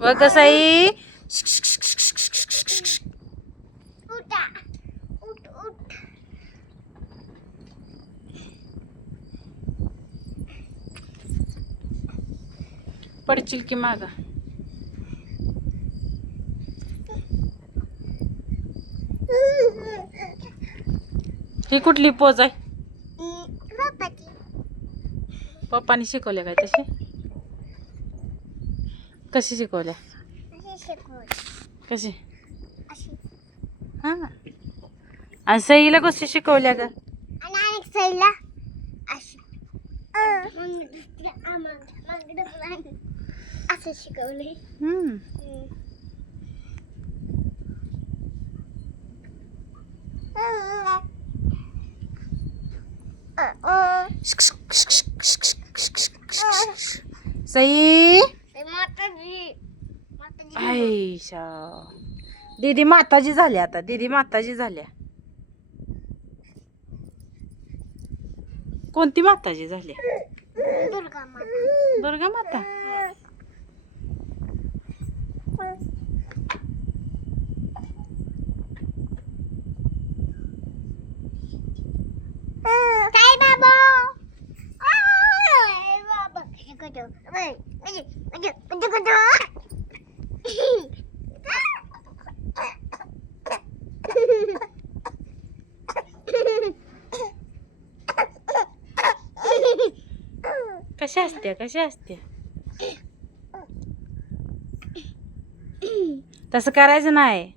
बघ साई. पडशील की मागा. ही कुठली पोज आहे? पप्पानी शिकवल्या काय तशी? कशी शिकवल्या? कशी? हा. आणि सईला कशी शिकवल्या ग? असं शिकवले. सई. माताजी आयशा. दीदी माताजी झाल्या आता. दीदी माताजी झाल्या. कोणती माताजी झाल्या? दुर्गा माता. दुर्गा माता. काय बाबा? बाबा कशा असत्या? कशा असत्या? तसं करायचं नाही.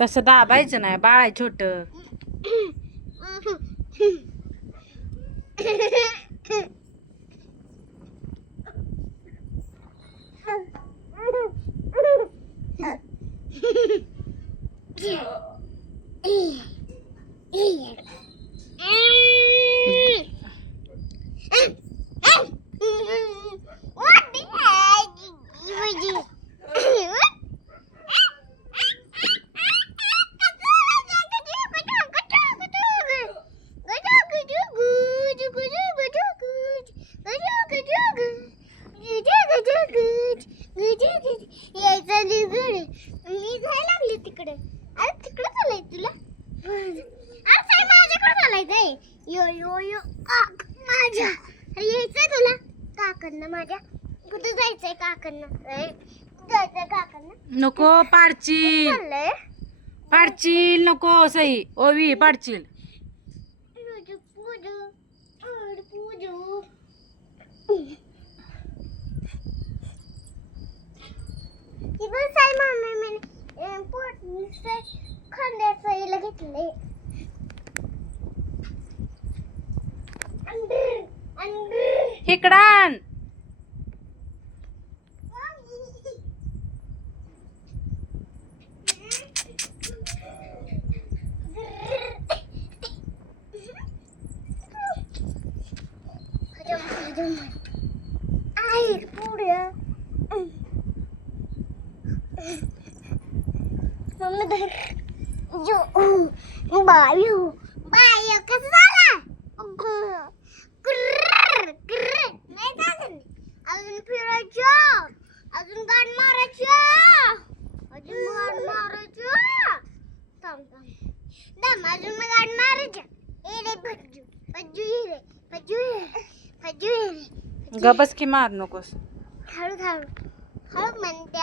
तसं दाबायचं नाही. बाळ आहे छोट. तिकडे. अरे तिकडे चालाय तुला. अरे माझ्याकडे चालायचंय. यो यो यो माझ्या यायचंय तुला काकांना माझ्या. कुठे जायचंय काकांना? जायचंय काकांना. नको पाडशील. चाललंय पाडशील नको सई. ओवी पाडशील. खांद्याचं घेतलंय. इकडान. आई पुढे मम्मी जो बायो बायो कसं झाला? नाही झालं. अजून फिरायचं. अजून गाड मारायचं. अजून गाड मारायचं. थांब थांब अजून गाड मारायचं. ए रे भज्जू भज्जू रे भज्जू भज्जू रे. गबस की मार नकोस. हळू हळू हळू म्हणते.